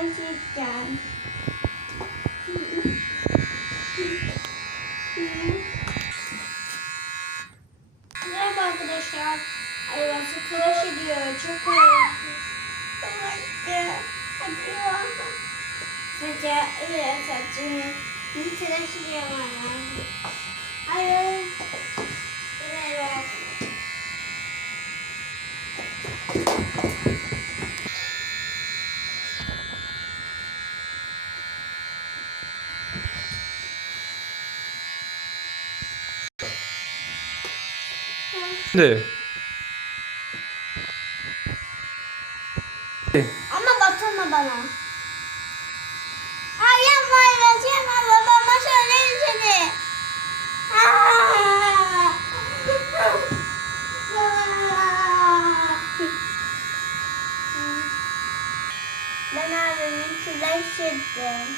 edeceğim. Merhaba arkadaşlar. Ayvası tıraş ediyor. Çok kolay. Saça, evet saçımı. Bir tıraş ediyorum ama. Hayır. Evet. Şimdi. Ama batırma bana. Ay yapma Ayvaz yapma babama söylerim seni. Ben abimin tıraş ettim.